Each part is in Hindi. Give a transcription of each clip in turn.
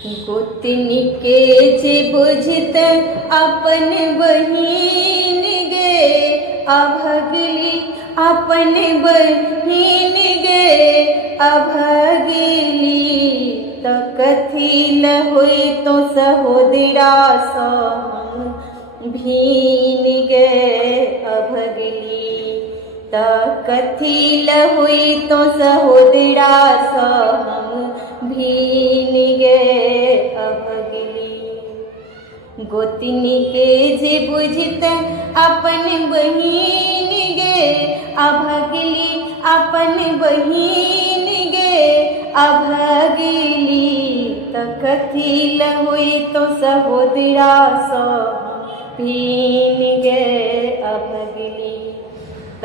गोतनी के जे बुझत अपन बहिन गे, अभगली अपन बहिन गे अभगली। त कथी ल होई तो सहोदरा सम भीन गे अभगली। त कथी ल होई तो सहोदरा सम भीन गे अभगली। गोतनी के जे बुझत अपन बहिन गे अभगली, अपन बहिन गे अभगली। त कथी ल होई तो सहोदरा सम भीन गे अभगली। त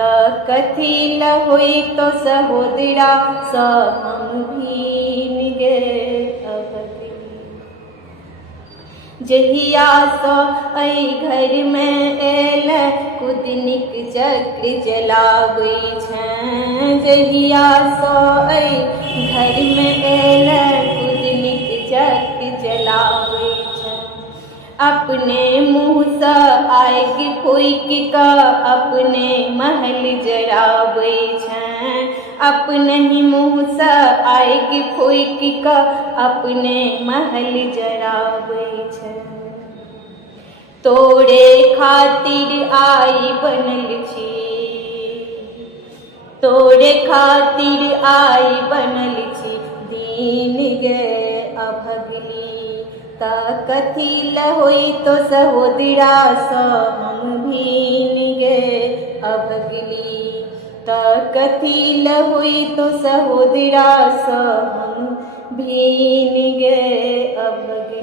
कथी ल होई तो सहोदरा सम भीन गे अभगली। जहिया सँ अइ घर में एल कुदनिक चक्र जलाबै छैं। जहिया सँ अइ घर में एल कुदनिक चक्र जलाबै छैं। अपने मुँह सँ आगि फूकि कऽ अपने महल जराबै छैं। अपने ही मुँह सँ आगि फूकि कऽ अपने महल जराबै छैं। तोरे खातिर आई बनल छी, तोरे खातिर आई बनल छी दीन गे अभगली। त कथी ल होई तो सहोदरा सम भीन गे अभगली। त कथी ल होई तो सहोदरा सम भीन गे अभगली।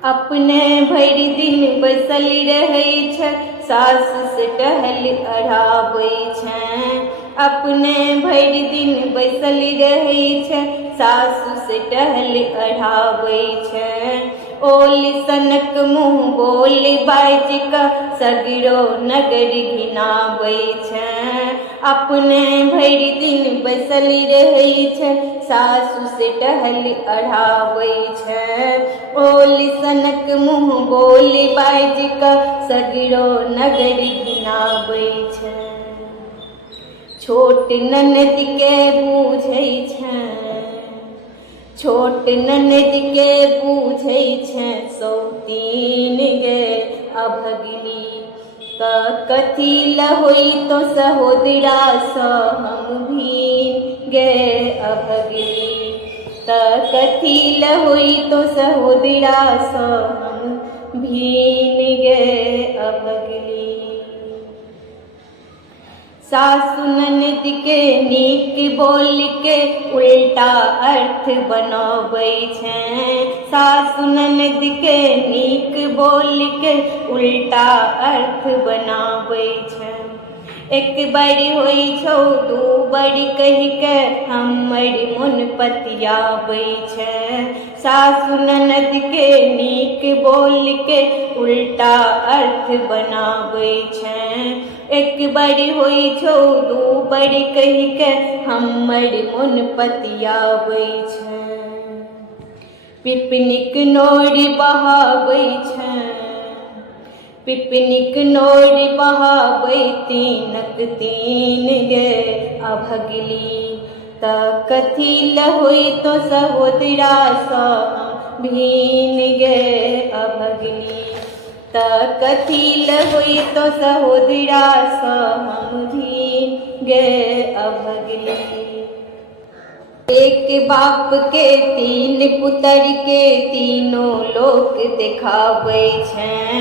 अपने भरि दिन बैसल रहै छै, सास से टहल अढ़ाबै छैं। अपने भरि दिन बैसल रहै छै, सास से टहल अढ़ाबै छैं। ओल सनक मुँह बोल बाजि कऽ सगरो नगर घिनाबै छैं। अपने भरि दिन बैसल रहै छै, सासु से टहल अढ़ाबै छैं। ओल सनक मुँह बोल बाजि कऽ सगरो नगर घिनाबै छैं। छोट ननद के बूझै छैं, छोट ननद के बूझै छैं सौतीन गे अभगली। त कथी ल होई तो सहोदरा सम भीन गे अभगली। त कथी ल होई तो सहोदरा सम भीन गे अभगली। सासु ननद के नीक बोल के उल्टा अर्थ बनाबै छैं। सासु ननद के नीक बोल के उल्टा अर्थ बनाबै छैं। एक बारी होई छौ दू बारी कहि के हमर मोन पतियाबै छैं। सासु ननद के नीक बोल के उल्टा अर्थ बनाबै छैं। एक बारी होई छौ दू बारी कहि के हमर मोन पतियाबै छैं। पिपनिक नोर बहाबै छैं, पिपनिक नोर बहाबै तीनक तीन गे अभगली। त कथी ल होई तो सहोदरा सम भीन गे अभगली। त कथी ल होई तो सहोदरा सम भीन गे अभगली। एक बाप के तीन पुतर के तीनों लोक देखाबै छैं।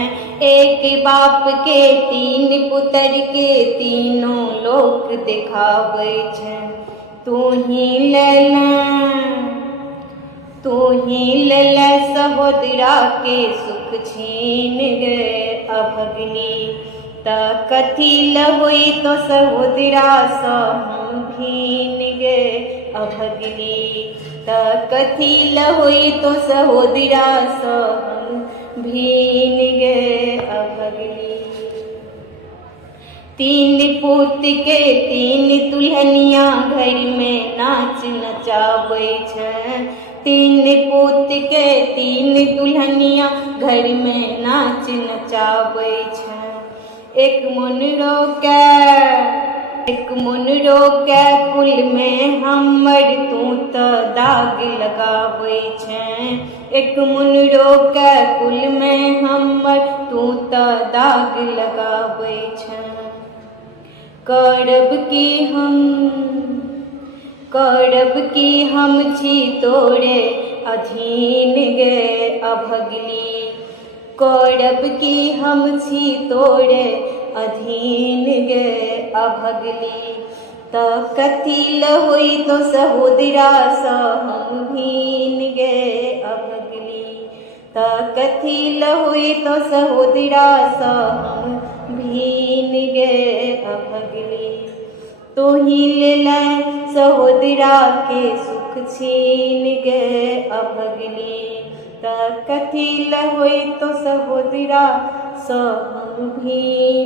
एक बाप के तीन पुतर के तीनों लोक देखाबै छैं। तू ही ले सहोदरा के सुख छीन गे अभगली। त कथी ल होई तो सहोदरा सम भीन गे अभगली। त कथी ल होई तो सहोदरा सम भीन गे अभगली। तीन पुत के तीन दुल्हनिया घर में नाच नचाबै छैं। तीन पूत के तीन दुल्हनिया घर में नाच नचाबै छै। एक मुनरो के कुल में हमर तू त दाग लगाबै छै। एक मुनरो के कुल में हमर तू त दाग लगाबै छै। करब की हम छी तोरे अधीन गे अभगली। करब की हम छी तोरे अधीन गे अभगली। त कथी ल होई तो सहोदरा सँ हम भीन गे अभगली। त कथी ल होई तो सहोदरा सँ हम भीन गे अभगली। तोही लेलै सहोदरा के सुख छीन गे अभगली। त कथी ल होई तो सहोदरा सँ हम भीन